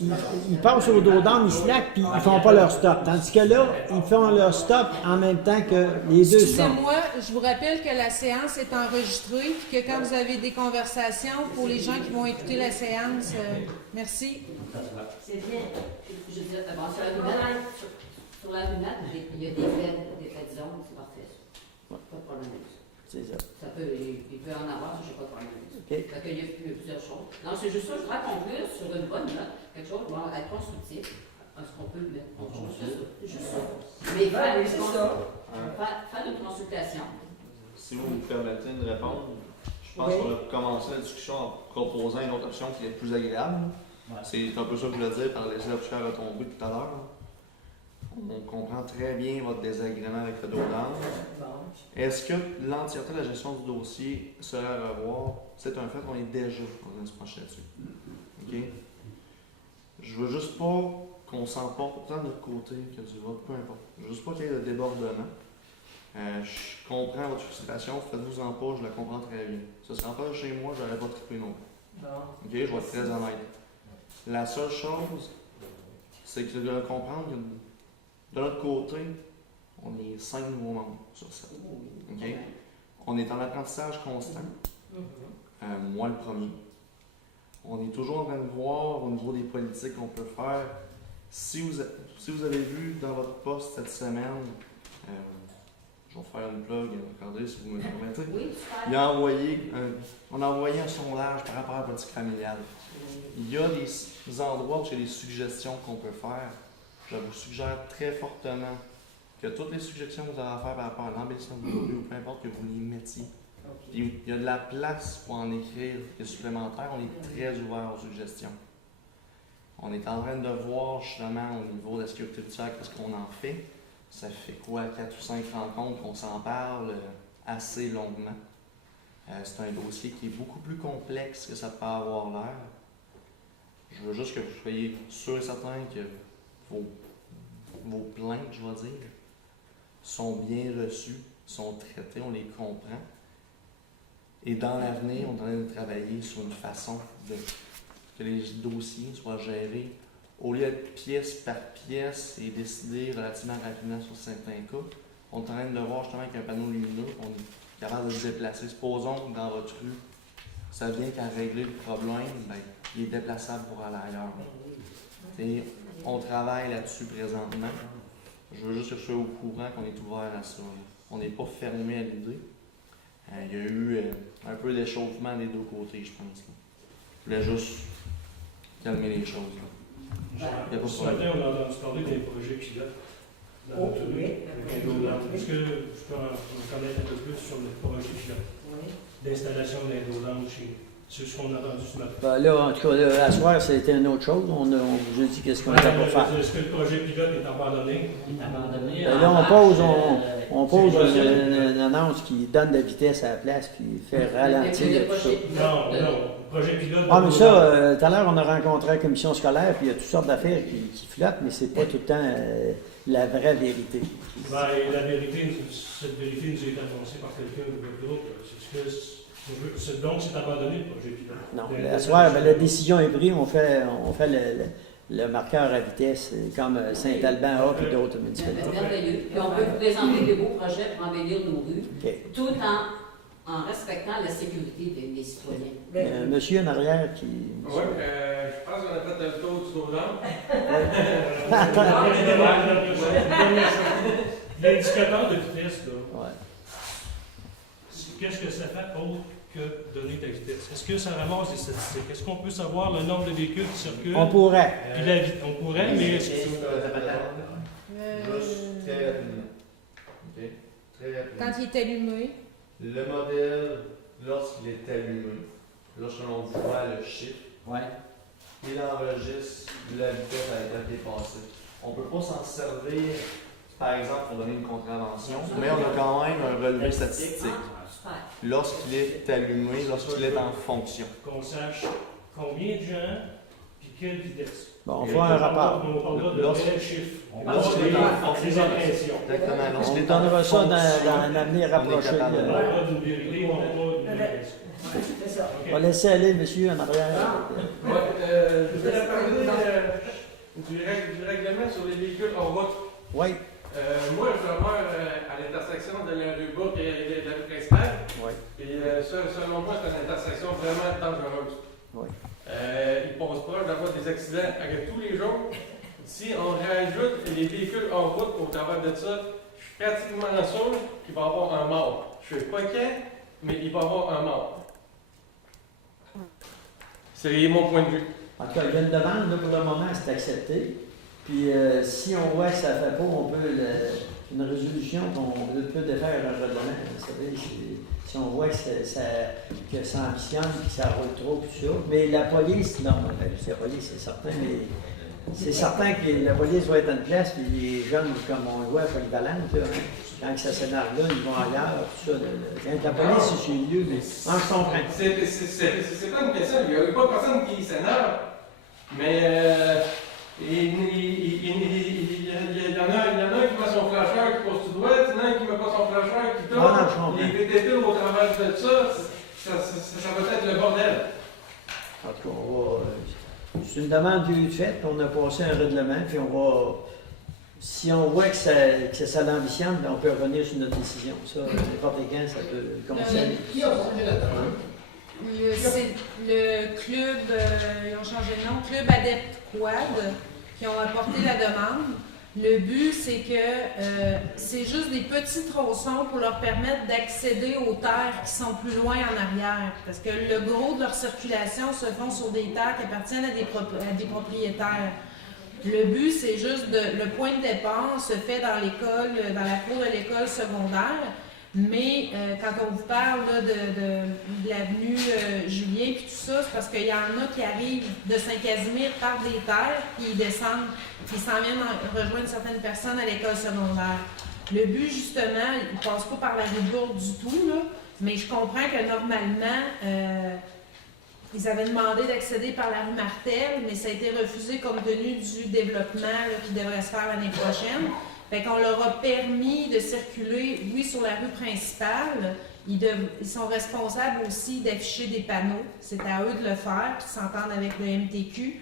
ils passent au dos d'âne, ils slackent, puis ils font pas leur stop. Tandis que là, ils font leur stop en même temps que les deux sont. Excusez-moi, je vous rappelle que la séance est enregistrée, puis que quand vous avez des conversations, pour les gens qui vont écouter la séance, merci. C'est bien. Je veux dire, bon, sur la lunette, il y a des faits de zone, c'est parfait. Pas de problème avec ça. C'est ça. Il peut en avoir, ça, je n'ai pas de problème avec ça. OK. Fait qu'il y a plusieurs choses. Non, c'est juste ça, je voudrais conclure sur une bonne note, quelque chose qui va être constructif. Est-ce qu'on peut le mettre? Juste ça. Mais faire une consultation. Si vous me permettez de répondre, je pense qu'on a commencé la discussion en proposant une autre option qui est plus agréable. C'est un peu ça que je voulais dire par laisser la poussière retomber tout à l'heure. On comprend très bien votre désagrément avec le dos d'âne. Est-ce que l'entièreté de la gestion du dossier serait à revoir? C'est un fait, on est déjà en train de se pencher là-dessus. OK? Je veux juste pas qu'on s'emporte autant de notre côté que du vote, peu importe. Je veux juste pas qu'il y ait de débordement. Je comprends votre frustration, faites-vous-en pas, je la comprends très bien. Si ça ne serait pas chez moi, je n'aurais pas trippé non plus. OK? Je vais être très honnête. La seule chose, c'est que de comprendre que de l'autre côté, on est 5 nouveaux membres sur 7. Okay? On est en apprentissage constant. Moi, le premier. On est toujours en train de voir au niveau des politiques qu'on peut faire. Si vous avez vu dans votre poste cette semaine, je vais faire une plug, regardez si vous me permettez. Oui, On a envoyé un sondage par rapport à la politique familiale. Il y a des endroits où il y a des suggestions qu'on peut faire. Je vous suggère très fortement que toutes les suggestions que vous avez à faire par rapport à l'embellissement de vos rues, ou peu importe que vous les mettiez, il y a de la place pour en écrire des supplémentaires. On est très ouvert aux suggestions. On est en train de voir justement au niveau de la sécurité routière qu'est-ce qu'on en fait. Ça fait quoi, 4 ou 5 rencontres qu'on s'en parle assez longuement. C'est un dossier qui est beaucoup plus complexe que ça peut avoir l'air. Je veux juste que vous soyez sûrs et certains que vos plaintes, je vais dire, sont bien reçues, sont traitées, on les comprend. Et dans l'avenir, on est en train de travailler sur une façon que les dossiers soient gérés au lieu d'être pièce par pièce et décider relativement rapidement sur certains cas. On est en train de voir justement avec un panneau lumineux, on est capable de se déplacer. Supposons que dans votre rue, ça vient qu'à régler le problème, ben, il est déplaçable pour aller ailleurs. Et on travaille là-dessus présentement. Je veux juste que je sois au courant qu'on est ouvert à ça. On n'est pas fermé à l'idée. Il y a eu un peu d'échauffement des deux côtés, je pense. Je voulais juste calmer les choses. Ce matin, on a entendu parler des projets pilotes dans notre rue, avec un dollar. Est-ce que je peux en connaître un peu plus sur le projet pilote d'installation d'un dollar chez nous? C'est ce qu'on a entendu ce matin. Ben là, en tout cas, à soir, c'était une autre chose. On vous a dit qu'est-ce qu'on était pour faire. Est-ce que le projet pilote est abandonné? Il est abandonné. Ben là, on pose une annonce qui donne de la vitesse à la place, puis fait ralentir tout ça. Non, le projet pilote. Ah, mais ça, tout à l'heure, on a rencontré la commission scolaire, puis il y a toutes sortes d'affaires qui flottent, mais c'est pas tout le temps la vraie vérité. Ben, la vérité, cette vérité nous a été annoncée par quelqu'un ou d'autre. Donc, c'est abandonné le projet pilote. Non, à soir, ben, la décision est prise, on fait le marqueur à vitesse, comme Saint-Alban A et d'autres municipalités. Merveilleux. Puis on peut vous présenter des beaux projets pour embellir nos rues, Okay. tout en respectant la sécurité des citoyens. Monsieur en arrière qui. Oui, je pense qu'on a fait le tour du dos-d'âne. L'indicateur de vitesse, là, Ouais. qu'est-ce que ça fait autre que donner ta vitesse? Est-ce que ça ramasse des statistiques? Est-ce qu'on peut savoir le nombre de véhicules qui circulent? On pourrait. Puis on pourrait, mais est-ce que... Juste très rapidement. OK? Très rapidement. Quand il est allumé, Le modèle, lorsqu'il est allumé, lorsque l'on voit le chiffre, il enregistre la vitesse à laquelle il est passé. On ne peut pas s'en servir, par exemple, pour donner une contravention, mais on a quand même un relevé statistique. Lorsqu'il est allumé, lorsqu'il est en fonction. Qu'on sache combien de gens, puis quelle vitesse. Bon, on voit un rapport. On parlera de Lorsque- vrais chiffres. On lorsque- parlera des impressions. Exactement. On Lorsque vous donnera ça dans un avenir on est rapproché. capable de On parlera d'une vérité, on parlera d'une impression. C'est ça. On va laisser aller monsieur en arrière. Ouais, je voudrais parler du règlement sur les véhicules hors route. Oui, Moi, je demeure à l'intersection de la rue Bourg et de la rue principale. oui, Et ça, selon moi, c'est une intersection vraiment dangereuse. oui. Il passe proche d'avoir des accidents avec tous les jours. Si on rajoute les véhicules en route au travers de ça, je suis pratiquement sûr qu'il va y avoir un mort. Je ne sais pas quand, mais il va y avoir un mort. C'est mon point de vue. En tout cas, il y a une demande, là, pour le moment, c'est accepté. Puis si on voit que ça ne fait pas, on peut, une résolution, on peut défaire un règlement. Vous savez, si on voit que ça ambitionne, que ça roule trop, tout ça. Mais la police, non, la police, c'est certain, mais c'est certain que la police va être en place, puis les jeunes, comme on le voit, polyvalentes, là, hein, quand ça s'énerve là, ils vont ailleurs, tout ça. Quand la police est chez lieu, mais en je comprends. C'est pas une question, il n'y a pas personne qui s'énerve, mais il y en a un qui met son flasheur qui pose tout droit, il y en a un qui met pas son flasheur qui Ah, non, je tourne. comprends. Les VTT au travers de ça va être le bordel. En tout cas, on va. C'est une demande qui est faite, on a passé un règlement, puis on va. Si on voit que ça l'ambitionne, ben, on peut revenir sur notre décision. Ça, n'importe quand, ça peut conseiller. Qui a posé la demande? C'est le club, ils ont changé de nom, Club Adepte Quad, qui ont apporté la demande. Le but, c'est que c'est juste des petits tronçons pour leur permettre d'accéder aux terres qui sont plus loin en arrière. Parce que le gros de leur circulation se font sur des terres qui appartiennent à des propriétaires. Le but, c'est juste le point de départ se fait dans l'école, dans la cour de l'école secondaire. Mais quand on vous parle là, de l'avenue Julien puis tout ça, c'est parce qu'il y en a qui arrivent de Saint-Casimir par des terres, puis ils descendent, puis ils s'en viennent rejoindre certaines personnes à l'école secondaire. Le but, justement, ils ne passent pas par la rue Bourg du tout, là, mais je comprends que normalement, ils avaient demandé d'accéder par la rue Martel, mais ça a été refusé compte tenu du développement là, qui devrait se faire l'année prochaine. Fait qu'on leur a permis de circuler, oui, sur la rue principale. Ils sont responsables aussi d'afficher des panneaux. C'est à eux de le faire, puis de s'entendre avec le MTQ.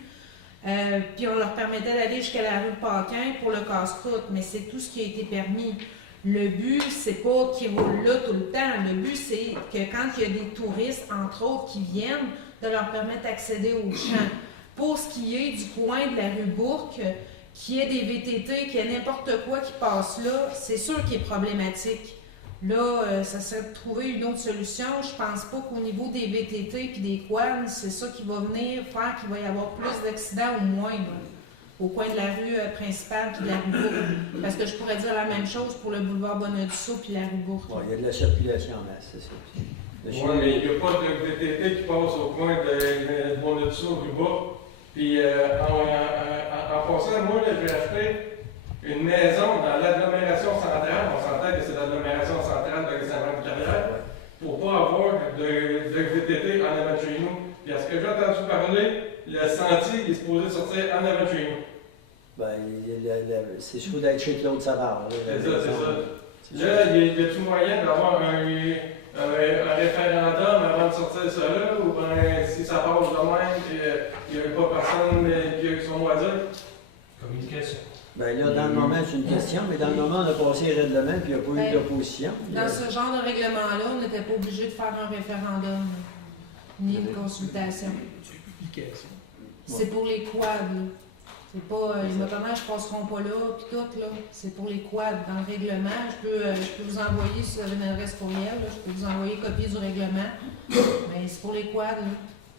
Puis on leur permettait d'aller jusqu'à la rue Paquin pour le casse-croûte, mais c'est tout ce qui a été permis. Le but, c'est pas qu'ils roulent là tout le temps. Le but, c'est que quand il y a des touristes, entre autres, qui viennent, de leur permettre d'accéder aux champs. Pour ce qui est du coin de la rue Bourque, qu'il y ait des VTT, qu'il y ait n'importe quoi qui passe là, c'est sûr qu'il est problématique. Là, ça serait de trouver une autre solution. Je pense pas qu'au niveau des VTT et des quads, c'est ça qui va venir faire qu'il va y avoir plus d'accidents ou moins là, au coin de la rue principale et de la rue Bourque. Parce que je pourrais dire la même chose pour le boulevard Bonadusseau puis la rue Bourque. Bon, il y a de la circulation en masse, c'est ça. Oui, mais il n'y a pas de VTT qui passe au coin de Bonadusseau, rue Bourg. Puis en passant, moi, là, j'ai acheté une maison dans l'agglomération centrale. On s'entend que c'est l'agglomération centrale de Saint-Jean-de-Carrière pour ne pas avoir de VTT en avant de chez nous. Puis à ce que j'ai entendu parler, le sentier est supposé sortir en avant de chez nous. Ben, c'est sûr d'être chez Claude Savard. C'est ça, c'est ça. Là, y a-t-il moyen d'avoir un référendum avant de sortir ça là, ou bien si ça passe de même, il n'y a pas personne qui a son mot à dire? Communication. Ben là, dans le moment, c'est une question, mais dans le moment, on a passé les règlements, puis il n'y a pas eu d'opposition. Dans ce genre de règlement-là, on n'était pas obligé de faire un référendum, ni une consultation. C'est pour les quads, là. C'est pas, les motoneiges ne passeront pas là, puis tout, là. C'est pour les quads. Dans le règlement, je peux vous envoyer, si vous avez une adresse courriel, là, je peux vous envoyer une copie du règlement. Mais c'est pour les quads, là.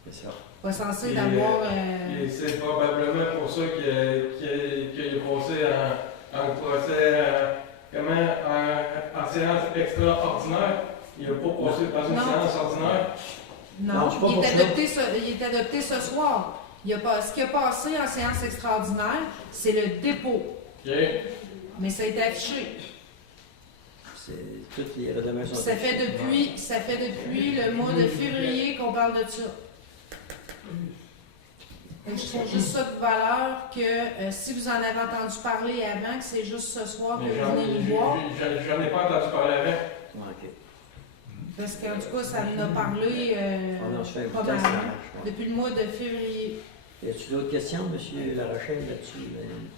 C'est ça. Pas censé d'avoir... Et c'est probablement pour ça qu'il est passé en procès, en séance extraordinaire. Il n'a pas passé dans une séance ordinaire. Non, je sais pas il pour est adopté ce soir. Ce qui a passé en séance extraordinaire, c'est le dépôt. OK. Mais ça a été affiché. Toutes les règlements sont Ça fait depuis le mois de février qu'on parle de ça. Je trouve juste ça de valeur que si vous en avez entendu parler avant, que c'est juste ce soir que Mais vous venez nous voir. j'en ai pas entendu parler avant. OK. Parce qu'en tout cas, ça en a parlé On se fait un pas petit test, mal, ça marche, ouais. depuis le mois de février. Y a-t-il d'autres questions, M. Larochelle, là-dessus?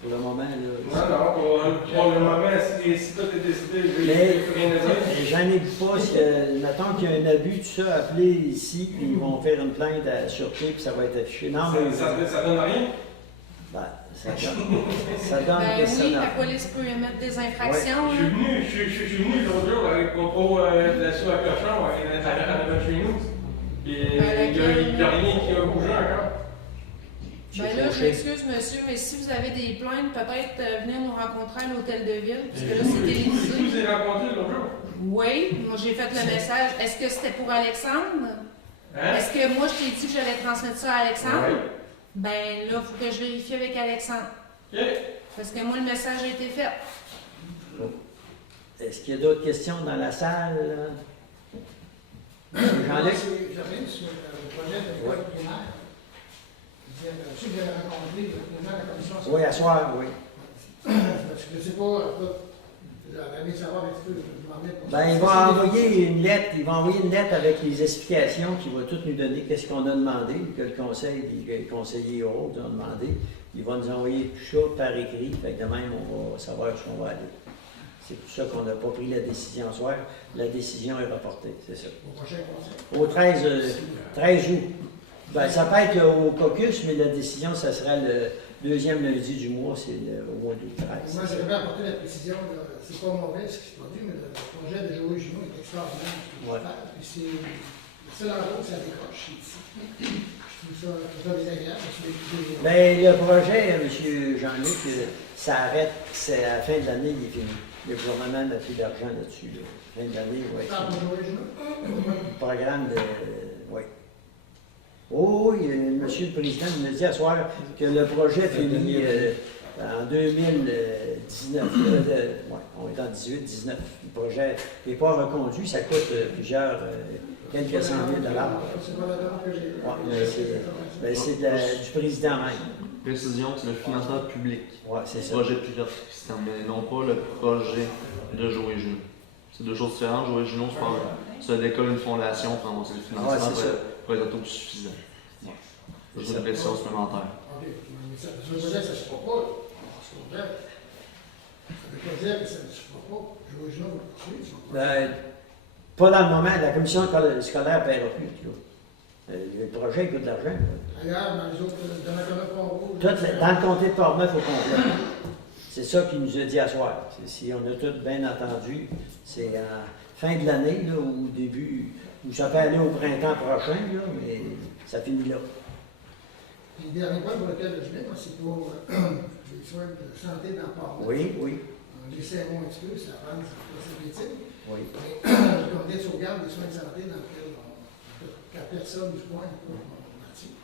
Pour le moment, là. Non, pour le moment, si tout est décidé, je Mais vais rien à dire. j'en ai vu pas, mettons qu'il y a un abus, tout ça, appelez ici, puis ils vont faire une plainte à la sûreté, puis ça va être affiché. Non, mais Ça donne rien? ben, ça donne Ben que ça oui, donne. la police peut émettre des infractions. Je suis venu l'autre jour avec propos de la soupe à cochon à la chez nous. Et il n'y a rien qui a bougé encore. Ben là, je m'excuse, monsieur, mais si vous avez des plaintes, peut-être venir nous rencontrer à l'hôtel de ville, parce que là, c'est Je télévisé. vous ai rencontré l'autre jour. Oui, moi j'ai fait le message. Est-ce que c'était pour Alexandre? Hein? Est-ce que moi je t'ai dit que j'allais transmettre ça à Alexandre? Oui. Ben là, il faut que je vérifie avec Alexandre. OK. Parce que moi, le message a été fait. Est-ce qu'il y a d'autres questions dans la salle? Jean-Luc? J'arrive sur le projet de l'école primaire. Je sais que j'ai rencontré le président de la commission. Oui, à soir, oui. Parce que je ne sais pas, j'aurais aimé savoir un petit peu, je m'en remets pour Ben, il va envoyer une lettre avec les explications qu'il va toutes nous donner, qu'est-ce qu'on a demandé, que le conseil, les conseillers hauts ont demandé. Il va nous envoyer tout ça par écrit, fait que de même, on va savoir où on va aller. C'est pour ça qu'on n'a pas pris la décision ce soir. La décision est reportée, c'est ça. au prochain conseil. Au 13 août. Ben, ça peut être au caucus, mais la décision, ça sera le deuxième lundi du mois, c'est au mois d'août 13. Moi, j'aimerais apporter la précision, c'est pas mauvais ce qui se produit, mais le projet de Joël Junot est extraordinaire. Ouais. Puis c'est le seul endroit où ça décroche, c'est ici. Je trouve ça désagréable. Ben, le projet, M. Jean-Luc, ça arrête, c'est à la fin de l'année, il est fini. Le gouvernement n'a plus d'argent là-dessus. Là. Fin de l'année, oui. Ah, pour Joël Junot? Le programme de. Oui. Oh, oui, Monsieur le Président nous a dit à soir que le projet finit en 2019. Ouais, on est en 18-19. Le projet n'est pas reconduit, ça coûte quelques cent mille dollars. C'est pas la demande que j'ai. Ouais, mais c'est du président même. Précision, c'est le financement public. Oui, c'est Le ça. projet pilote Christian, mais non pas le projet de Joël Junot. C'est deux choses différentes. Joël Junot, c'est l'école, une fondation pour avancer le financement pour être autosuffisant. Je veux une pression supplémentaire. OK, mais ça veut dire que ça ne se fera pas. Ça veut pas dire que ça ne se fera pas. Joël Junot va poursuivre. Ben, pas dans le moment. La commission scolaire ne paiera plus. Là. Le projet coûte de l'argent. Là. Ailleurs, dans les autres, dans la colonne Pont-Rouge. Dans le comté de Portneuf au complet. C'est ça qu'il nous a dit à soir. Si on a tout bien entendu, c'est à fin de l'année, là, ou au début, ou ça peut aller au printemps prochain, là, mais ça finit là. Puis le dernier point pour lequel je viens, c'est pour les soins de santé dans Port-Neuf. Oui, oui, Les serrons un petit peu, ça avance, c'est critique. oui. Le comité de sauvegarde des soins de santé dans lequel quatre personnes du point pour partie.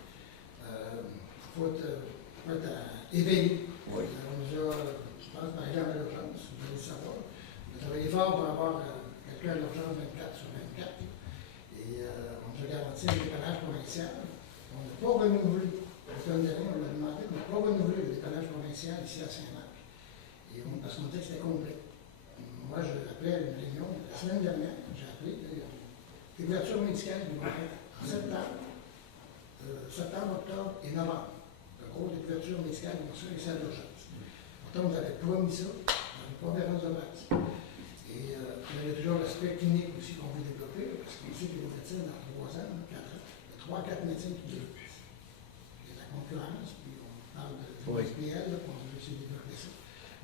Il faut être éveillé. Oui. On nous a, je pense, par exemple, à l'urgence, vous allez le savoir. On a travaillé fort pour avoir quelqu'un à l'urgence 24 sur 24. Et on nous a garanti un dépannage provincial. On n'a pas renouvelé. L'automne dernier, on l'a demandé, on n'a pas renouvelé le dépannage provincial ici à Saint-Marc. Parce qu'on dit que c'était complet. Moi, je appelais à une réunion la semaine dernière, j'ai appelé les couvertures médicales qui vont être en septembre, octobre et novembre. De grosses couvertures médicales qui vont se faire à l'urgence. Pourtant, on avait promis ça dans les conférences de base. Et on avait toujours l'aspect clinique aussi qu'on veut développer, parce qu'on sait que les médecins, dans 3 ans, 4 ans, il y a 3-4 médecins qui développent. Il y a de la concurrence, puis on parle de SPL, on veut essayer de développer ça.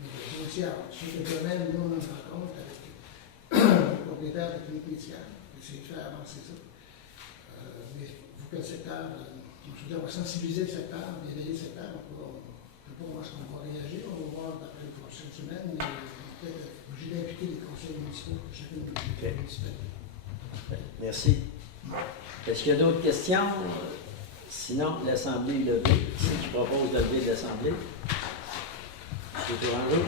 Mais aussi, sur ce domaine, nous, on a une rencontre avec le propriétaire de clinique médicale, pour essayer de faire avancer ça. Mais il faut que le secteur, on va sensibiliser le secteur, éveiller le secteur, on ne peut pas voir ce qu'on va réagir, on va voir d'après les prochaines semaines, mais peut-être obligé d'impliquer les conseils municipaux de chacune des municipalités. Merci. Est-ce qu'il y a d'autres questions? Sinon, l'Assemblée est levée. C'est qui propose de lever l'Assemblée? M. Tourangeau?